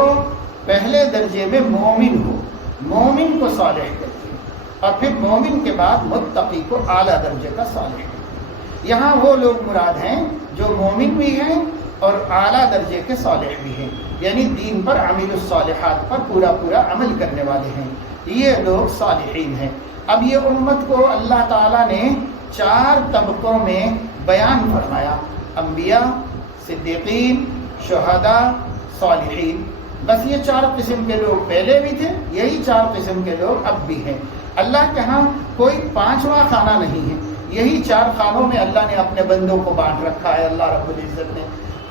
پہلے درجے میں مومن ہو، مومن کو صالح کہتے ہیں، اور پھر مومن کے بعد متقی کو اعلیٰ درجے کا صالح کہتے ہیں۔ یہاں وہ لوگ مراد ہیں جو مومن بھی ہیں اور اعلیٰ درجے کے صالح بھی ہیں، یعنی دین پر عامل الصالحات پر پورا عمل کرنے والے ہیں، یہ لوگ صالحین ہیں۔ اب یہ امت کو اللہ تعالیٰ نے 4 طبقوں میں بیان فرمایا، انبیاء، صدیقین، شہداء، صالحین۔ بس یہ 4 قسم کے لوگ پہلے بھی تھے، یہی 4 قسم کے لوگ اب بھی ہیں۔ اللہ کے ہاں کوئی 5واں خانہ نہیں ہے، یہی 4 خانوں میں اللہ نے اپنے بندوں کو بانٹ رکھا ہے، اللہ رب العزت نے۔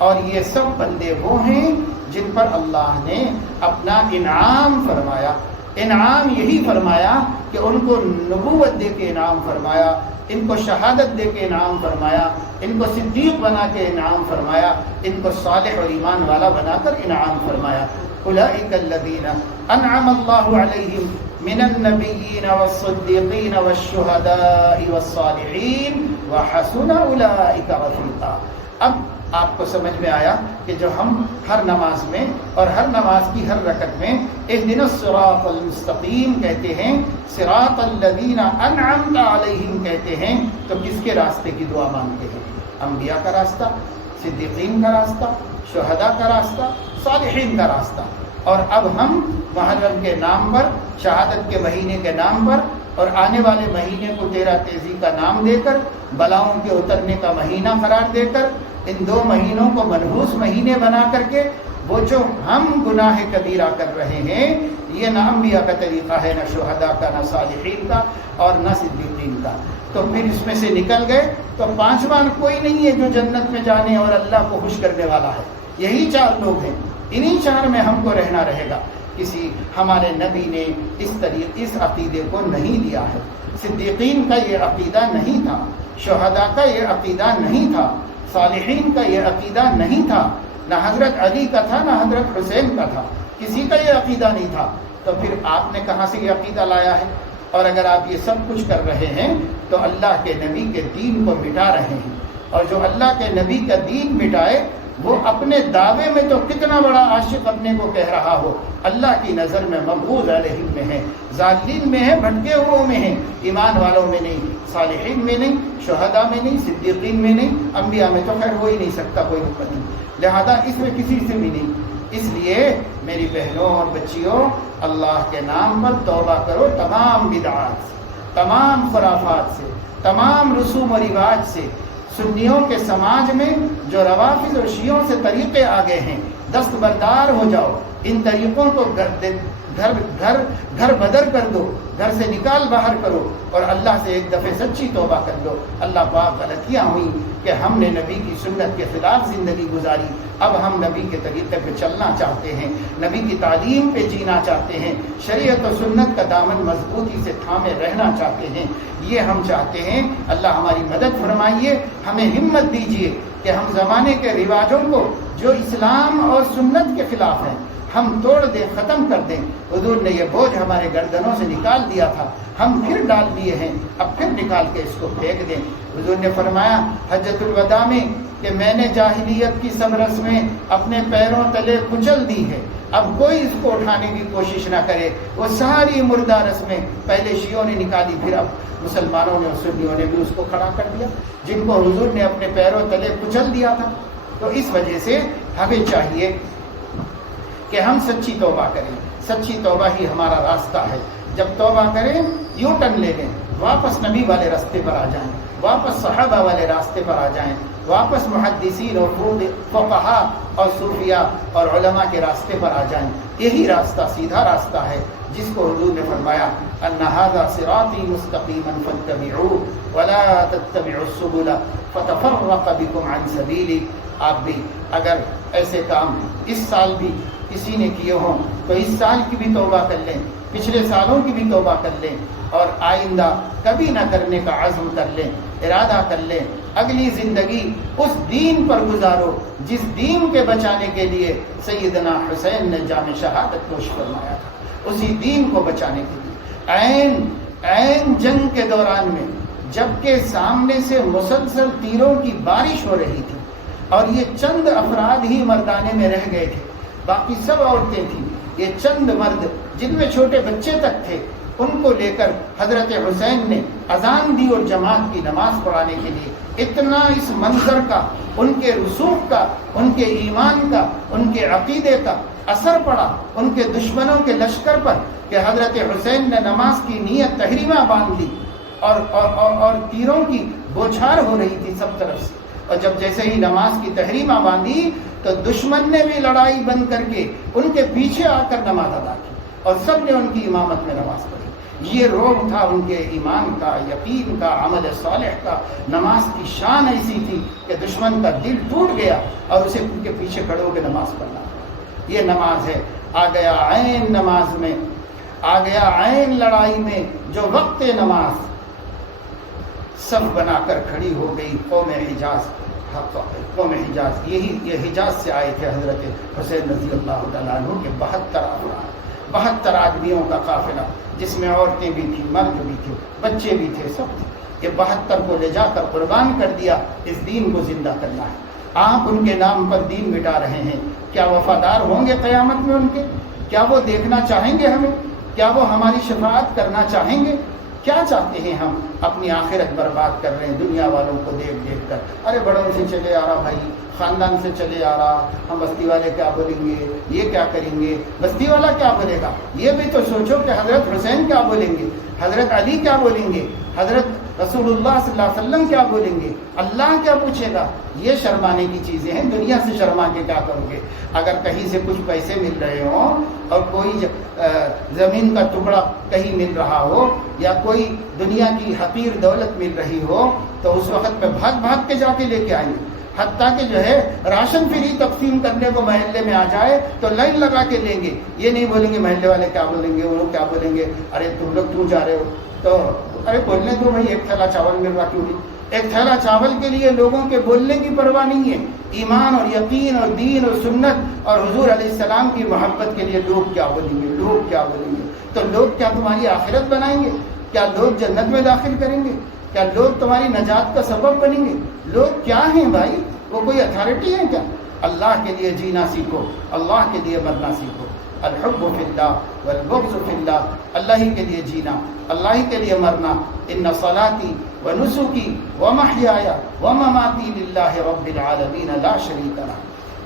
اور یہ سب بندے وہ ہیں جن پر اللہ نے اپنا انعام فرمایا۔ انعام یہی فرمایا کہ ان کو نبوت دے کے انعام فرمایا، ان کو شہادت دے کے انعام فرمایا، ان کو صدیق بنا کے انعام فرمایا، ان کو صالح اور ایمان والا بنا کر انعام فرمایا۔ اولئک الذین انعم اللہ علیہم من النبیین والصدیقین والشہداء والصالحین وحسن اولئک رفیقا۔ اب آپ کو سمجھ میں آیا کہ جو ہم ہر نماز میں اور ہر نماز کی ہر رکعت میں اہدنا الصراط المستقیم کہتے ہیں، صراط الذین انعمت علیہم کہتے ہیں، تو کس کے راستے کی دعا مانگتے ہیں؟ انبیاء کا راستہ، صدیقین کا راستہ، شہداء کا راستہ، صالحین کا راستہ۔ اور اب ہم محرم کے نام پر، شہادت کے مہینے کے نام پر اور آنے والے مہینے کو 13 تیزی کا نام دے کر، بلاؤں کے اترنے کا مہینہ قرار دے کر، ان 2 مہینوں کو منحوس مہینے بنا کر کے وہ جو ہم گناہ کبیرہ کر رہے ہیں، یہ نہ انبیاء کا طریقہ ہے، نہ شہداء کا، نہ صالحین کا اور نہ صدیقین کا۔ تو پھر اس میں سے نکل گئے تو 5واں کوئی نہیں ہے جو جنت میں جانے اور اللہ کو خوش کرنے والا ہے، یہی 4 لوگ ہیں، انہی 4 میں ہم کو رہنا رہے گا۔ کسی ہمارے نبی نے اس عقیدے کو نہیں دیا ہے، صدیقین کا یہ عقیدہ نہیں تھا، شہداء کا یہ عقیدہ نہیں تھا، صالحین کا یہ عقیدہ نہیں تھا، نہ حضرت علی کا تھا، نہ حضرت حسین کا تھا، کسی کا یہ عقیدہ نہیں تھا۔ تو پھر آپ نے کہاں سے یہ عقیدہ لایا ہے؟ اور اگر آپ یہ سب کچھ کر رہے ہیں تو اللہ کے نبی کے دین کو مٹا رہے ہیں، اور جو اللہ کے نبی کا دین مٹائے وہ اپنے دعوے میں تو کتنا بڑا عاشق اپنے کو کہہ رہا ہو، اللہ کی نظر میں مبغوض علیہم میں ہے، ضالین میں ہے، بھٹکے ہوئے میں ہے، ایمان والوں میں نہیں، صالحین میں نہیں، شہداء میں نہیں، صدیقین میں نہیں، انبیاء میں تو خیر ہو ہی نہیں سکتا کوئی حکمت نہیں، لہذا اس میں کسی سے بھی نہیں۔ اس لیے میری بہنوں اور بچیوں، اللہ کے نام پر توبہ کرو تمام بدعات سے، تمام خرافات سے، تمام رسوم و رواج سے۔ سنیوں کے سماج میں جو روافض اور شیعوں سے طریقے آگے ہیں، دستبردار ہو جاؤ، ان طریقوں کو گھر بدر کر دو، گھر سے نکال باہر کرو اور اللہ سے ایک دفعہ سچی توبہ کر دو۔ اللہ پاک غلطیاں ہوئیں کہ ہم نے نبی کی سنت کے خلاف زندگی گزاری، اب ہم نبی کے طریقے پہ چلنا چاہتے ہیں، نبی کی تعلیم پہ جینا چاہتے ہیں، شریعت و سنت کا دامن مضبوطی سے تھامے رہنا چاہتے ہیں، یہ ہم چاہتے ہیں۔ اللہ ہماری مدد فرمائیے، ہمیں ہمت دیجیے کہ ہم زمانے کے رواجوں کو جو اسلام اور سنت کے خلاف ہیں، ہم توڑ دیں، ختم کر دیں۔ حضور نے یہ بوجھ ہمارے گردنوں سے نکال دیا تھا، ہم پھر ڈال دیے ہیں، اب پھر نکال کے اس کو پھینک دیں۔ حضور نے فرمایا حجۃ الوداع میں کہ میں نے جاہلیت کی سب رسمیں اپنے پیروں تلے کچل دی ہے، اب کوئی اس کو اٹھانے کی کوشش نہ کرے۔ وہ ساری مردہ رسمیں پہلے شیعوں نے نکالی، پھر اب مسلمانوں نے اور سنیوں نے بھی اس کو کھڑا کر دیا، جن کو حضور نے اپنے پیروں تلے کچل دیا تھا۔ تو اس وجہ سے ہمیں چاہیے کہ ہم سچی توبہ کریں، سچی توبہ ہی ہمارا راستہ ہے۔ جب توبہ کریں یو ٹرن لے لیں، واپس نبی والے راستے پر آ جائیں، واپس صحابہ والے راستے پر آ جائیں، واپس محدثین اور فقہاء اور صوفیاء اور علماء کے راستے پر آ جائیں۔ یہی راستہ سیدھا راستہ ہے جس کو حضور نے فرمایا ان ھذا صراطی مستقیما فاتبعوہ ولا تتبعوا السبل فتفرق بکم عن سبیلی۔ آپ بھی اگر ایسے کام اس سال بھی کسی نے کیے ہوں تو اس سال کی بھی توبہ کر لیں، پچھلے سالوں کی بھی توبہ کر لیں، اور آئندہ کبھی نہ کرنے کا عزم کر لیں، ارادہ کر لیں۔ اگلی زندگی اس دین پر گزارو جس دین کے بچانے کے لیے سیدنا حسین نے جام شہادت نوش فرمایا تھا، اسی دین کو بچانے کے لیے۔ عین جنگ کے دوران میں جبکہ سامنے سے مسلسل تیروں کی بارش ہو رہی تھی اور یہ چند افراد ہی مردانے میں رہ گئے تھے، باقی سب عورتیں تھیں، یہ چند مرد جن میں چھوٹے بچے تک تھے، ان کو لے کر حضرت حسین نے اذان دی اور جماعت کی نماز پڑھانے کے لیے۔ اتنا اس منظر کا، ان کے رسوخ کا، ان کے ایمان کا، ان کے عقیدے کا اثر پڑا ان کے دشمنوں کے لشکر پر کہ حضرت حسین نے نماز کی نیت تحریمہ باندھ لی اور تیروں کی بوچھار ہو رہی تھی سب طرف سے، اور جب جیسے ہی نماز کی تحریمہ باندھی تو دشمن نے بھی لڑائی بند کر کے ان کے پیچھے آ کر نماز ادا کی اور سب نے ان کی امامت میں نماز پڑھی۔ یہ روب تھا ان کے ایمان کا، یقین کا، عمل صالح کا۔ نماز کی شان ایسی تھی کہ دشمن کا دل ٹوٹ گیا اور اسے ان کے پیچھے کھڑے ہو کے نماز پڑھنا پڑا۔ یہ نماز ہے، آ گیا عین نماز میں، آ گیا عین لڑائی میں، جو وقت نماز سب بنا کر کھڑی ہو گئی قوم حجاز۔ قوم حجاز یہ حجاز سے آئے تھے حضرت حسین رضی اللہ تعالیٰ عنہ کے 72 افراد، 72 آدمیوں کا قافلہ، جس میں عورتیں بھی تھیں، مرد بھی تھے، بچے بھی تھے، سب تھے۔ یہ 72 کو لے جا کر قربان کر دیا، اس دین کو زندہ کرنا ہے۔ آپ ان کے نام پر دین مٹا رہے ہیں، کیا وفادار ہوں گے قیامت میں ان کے؟ کیا وہ دیکھنا چاہیں گے ہمیں؟ کیا وہ ہماری شفاعت کرنا چاہیں گے؟ کیا چاہتے ہیں ہم؟ اپنی آخرت برباد کر رہے ہیں دنیا والوں کو دیکھ دیکھ کر۔ ارے بڑوں سے چلے آ رہا بھائی، خاندان سے چلے آ رہا، ہم بستی والے کیا بولیں گے، یہ کیا کریں گے، بستی والا کیا بولے گا؟ یہ بھی تو سوچو کہ حضرت حسین کیا بولیں گے، حضرت علی کیا بولیں گے، حضرت رسول اللہ صلی اللہ علیہ وسلم کیا بولیں گے، اللہ کیا پوچھے گا؟ یہ شرمانے کی چیزیں ہیں، دنیا سے شرما کے کیا کرو گے؟ اگر کہیں سے کچھ پیسے مل رہے ہوں اور کوئی زمین کا ٹکڑا کہیں مل رہا ہو یا کوئی دنیا کی حقیر دولت مل رہی ہو تو اس وقت پہ بھاگ بھاگ کے جا کے لے کے آئیں گے۔ حتیٰ کہ جو ہے راشن فری تقسیم کرنے کو محلے میں آ جائے تو لائن لگا کے لیں گے، یہ نہیں بولیں گے محلے والے کیا بولیں گے، وہ لوگ کیا بولیں گے، ارے تم لوگ کیوں جا رہے ہو؟ تو ارے بولنے دو بھائی، ایک تھیلا چاول مل رہا کیوں نہیں؟ ایک تھیلا چاول کے لیے لوگوں کے بولنے کی پرواہ نہیں ہے۔ ایمان اور یقین اور دین اور سنت اور حضور علیہ السلام کی محبت کے لیے لوگ کیا بولیں گے، لوگ کیا بولیں گے؟ تو لوگ کیا تمہاری آخرت بنائیں گے؟ کیا لوگ جنت میں داخل کریں گے؟ کیا لوگ تمہاری نجات کا سبب بنیں گے؟ لوگ کیا ہیں بھائی؟ وہ کوئی اتھارٹی ہے کیا؟ اللہ کے لیے جینا سیکھو، اللہ کے لیے مرنا سیکھو۔ الحب فی اللہ والبغض فی اللہ، اللہ ہی کے لیے جینا، اللہ ہی کے لیے مرنا۔ ان صلاتی ونسکی ومحیای ومماتی للہ رب العالمین لا شریک لہ۔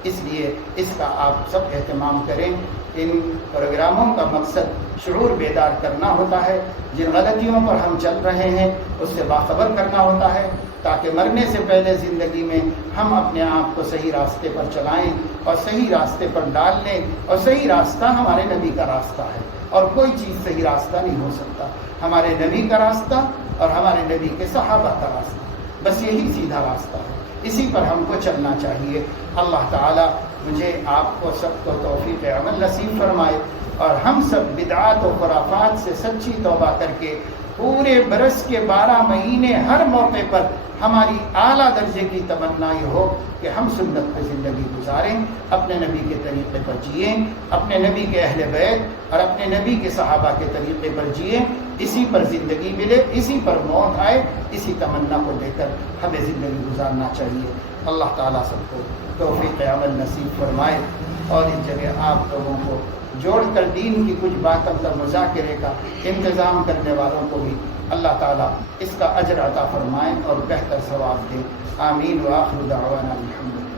اس لیے اس کا آپ سب اہتمام کریں۔ ان پروگراموں کا مقصد شعور بیدار کرنا ہوتا ہے، جن غلطیوں پر ہم چل رہے ہیں اس سے باخبر کرنا ہوتا ہے، تاکہ مرنے سے پہلے زندگی میں ہم اپنے آپ کو صحیح راستے پر چلائیں اور صحیح راستے پر ڈال لیں۔ اور صحیح راستہ ہمارے نبی کا راستہ ہے، اور کوئی چیز صحیح راستہ نہیں ہو سکتا۔ ہمارے نبی کا راستہ اور ہمارے نبی کے صحابہ کا راستہ، بس یہی سیدھا راستہ ہے، اسی پر ہم کو چلنا چاہیے۔ اللہ تعالی مجھے آپ کو سب کو توفیق عمل نصیب فرمائے۔ اور ہم سب بدعات و خرافات سے سچی توبہ کر کے پورے برس کے 12 مہینے ہر موقع پر ہماری اعلیٰ درجے کی تمنا یہ ہو کہ ہم سنت پہ زندگی گزاریں، اپنے نبی کے طریقے پر جئیں، اپنے نبی کے اہل بیت اور اپنے نبی کے صحابہ کے طریقے پر جئیں، اسی پر زندگی ملے، اسی پر موت آئے، اسی تمنا کو لے کر ہمیں زندگی گزارنا چاہیے۔ اللہ تعالیٰ سب کو توفیق عمل نصیب فرمائے، اور اس جگہ آپ لوگوں کو جوڑ کر دین کی کچھ باتوں کا مذاکرے کا انتظام کرنے والوں کو بھی اللہ تعالیٰ اس کا اجر عطا فرمائیں اور بہتر ثواب دیں۔ آمین وآخر دعوانا الحمد للہ۔